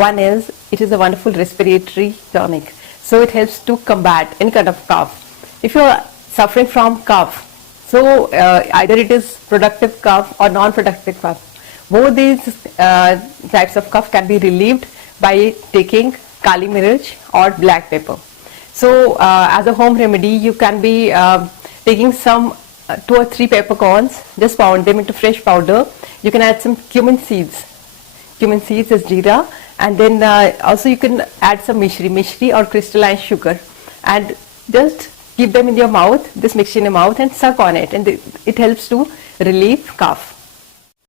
One is, it is a wonderful respiratory tonic. So it helps to combat any kind of cough. If you are suffering from cough, so either it is productive cough or non-productive cough, both these types of cough can be relieved by taking Kali Mirch or black pepper. So as a home remedy, you can be taking some 2 or 3 peppercorns, just pound them into fresh powder. You can add some cumin seeds. Cumin seeds is jeera, and then also you can add some mishri or crystalline sugar, and just keep them in your mouth, this mixture in your mouth, and suck on it, and it helps to relieve cough.